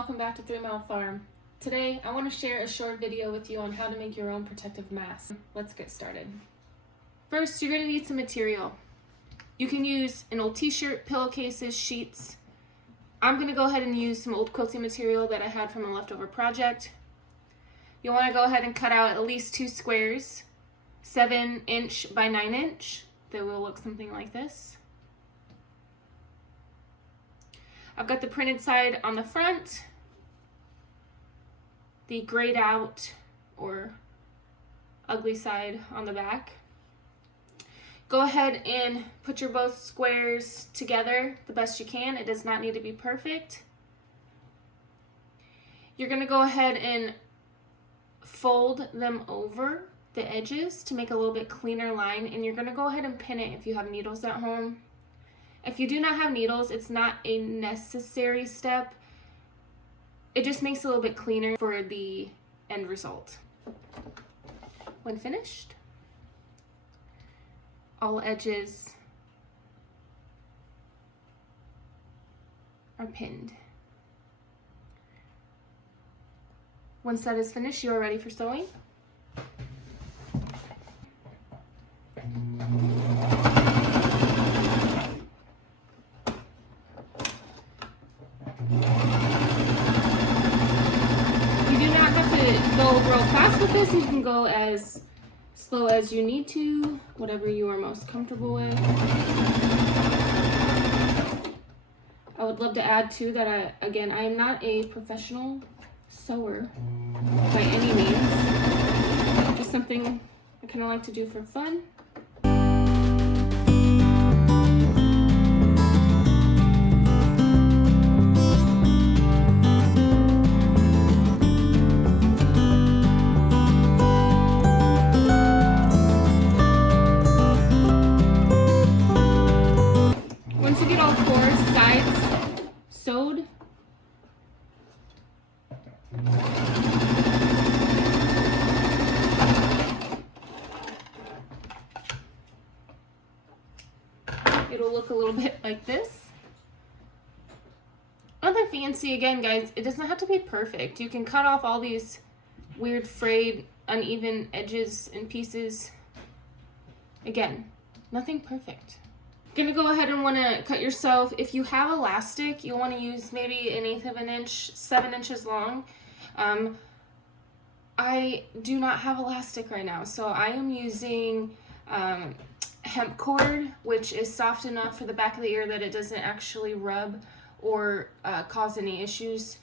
welcome back to 3 Mile Farm. Today I want to share a short video with you on how to make your own protective mask. Let's get started. First, you're going to need some material. You can use an old t-shirt, pillowcases, sheets. I'm going to go ahead and use some old quilting material that I had from a leftover project. You'll want to go ahead and cut out at least 2 squares, 7" by 9". They will look something like this. I've got the printed side on the front, the grayed out or ugly side on the back. Go ahead and put your both squares together the best you can. It does not need to be perfect. You're going to go ahead and fold them over the edges to make a little bit cleaner line, and you're going to go ahead and pin it if you have needles at home. If you do not have needles, it's not a necessary step. It just makes it a little bit cleaner for the end result. When finished, all edges are pinned. Once that is finished, you are ready for sewing. Go real fast with this. You can go as slow as you need to, whatever you are most comfortable with. I would love to add too that I am not a professional sewer by any means. Just something I kind of like to do for fun. Once you get all 4 sides sewed, it'll look a little bit like this. Nothing fancy. Again, guys, it does not have to be perfect. You can cut off all these weird frayed, uneven edges and pieces. Again, nothing perfect. You're gonna go ahead and want to cut yourself. If you have elastic, you'll want to use maybe 1/8 of an inch, 7 inches long. I do not have elastic right now, so I am using hemp cord, which is soft enough for the back of the ear that it doesn't actually rub or cause any issues.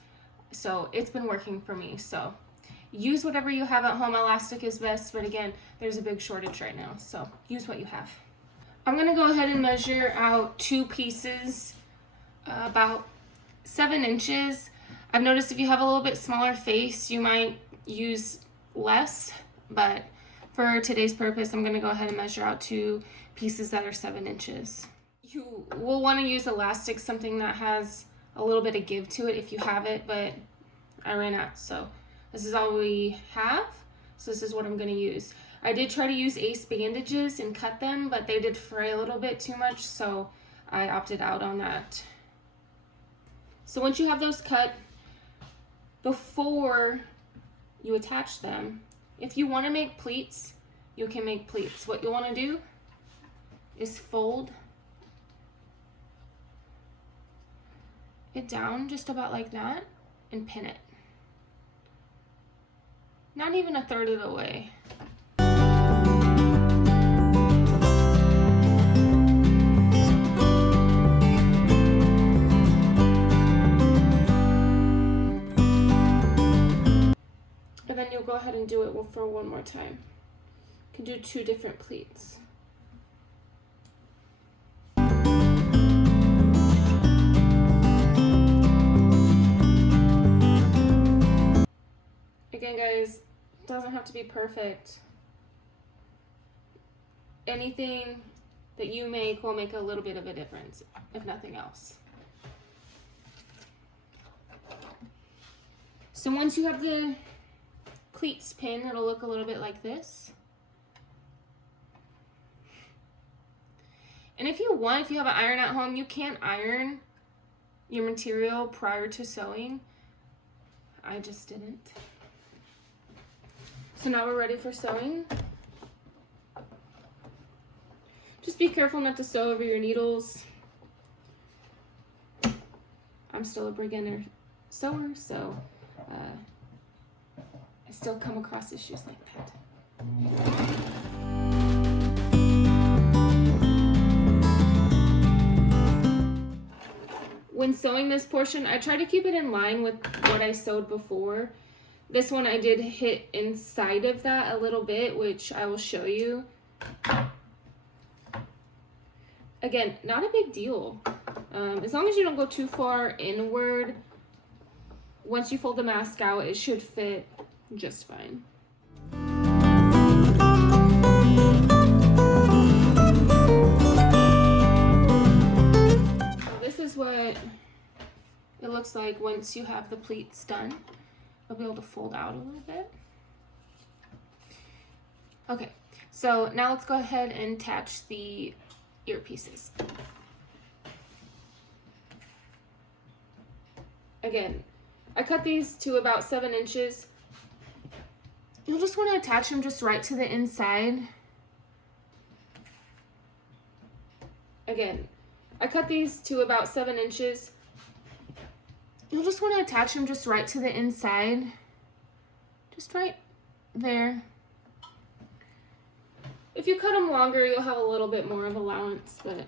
So it's been working for me. So use whatever you have at home. Elastic is best, but again, there's a big shortage right now, so use what you have. I'm going to go ahead and measure out 2 pieces, about 7 inches. I've noticed if you have a little bit smaller face, you might use less, but for today's purpose, I'm going to go ahead and measure out 2 pieces that are 7 inches. You will want to use elastic, something that has a little bit of give to it if you have it, but I ran out, so this is all we have. So this is what I'm going to use. I did try to use Ace bandages and cut them, but they did fray a little bit too much, so I opted out on that. So once you have those cut, before you attach them, if you want to make pleats, you can make pleats. What you'll want to do is fold it down just about like that and pin it. Not even 1/3 of the way. And then you'll go ahead and do it for one more time. You can do 2 different pleats. Again, guys, it doesn't have to be perfect. Anything that you make will make a little bit of a difference, if nothing else. So once you have the pleats pinned, it'll look a little bit like this. And if you want, if you have an iron at home, you can iron your material prior to sewing. I just didn't. So now we're ready for sewing. Just be careful not to sew over your needles. I'm still a beginner sewer, so I still come across issues like that. When sewing this portion, I try to keep it in line with what I sewed before. This one I did hit inside of that a little bit, which I will show you. Again, not a big deal. As long as you don't go too far inward, once you fold the mask out, it should fit just fine. So this is what it looks like once you have the pleats done. You'll be able to fold out a little bit. Okay, so now let's go ahead and attach the earpieces. Again, I cut these to about 7 inches. You'll just want to attach them just right to the inside. Again, I cut these to about 7 inches. You'll just want to attach them just right to the inside. Just right there. If you cut them longer, you'll have a little bit more of allowance, but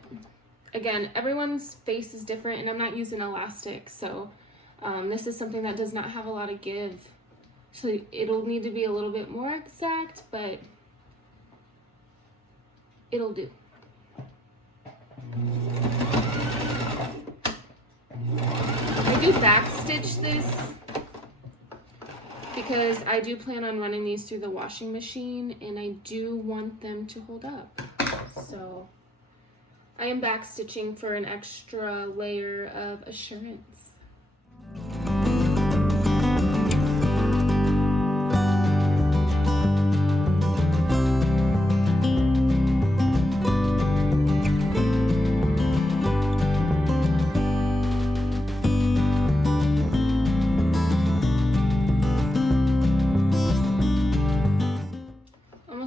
again, everyone's face is different and I'm not using elastic, so this is something that does not have a lot of give. So it'll need to be a little bit more exact, but it'll do. I do back stitch this because I do plan on running these through the washing machine and I do want them to hold up. So I am back stitching for an extra layer of assurance.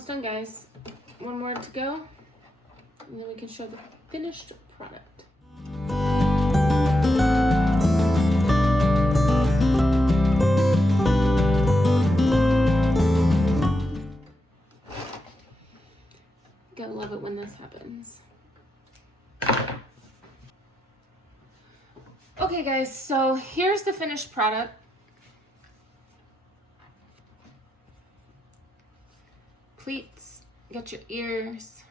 Done, guys. One more to go, and then we can show the finished product. Gotta love it when this happens. Okay, guys, so here's the finished product. Pleats, got your ears.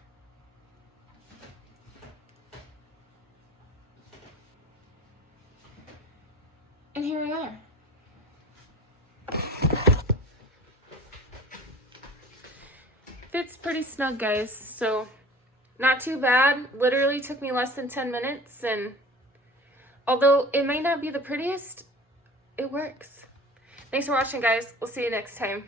And here we are. Fits pretty snug, guys, so not too bad. Literally took me less than 10 minutes, and although it may not be the prettiest, it works. Thanks for watching, guys. We'll see you next time.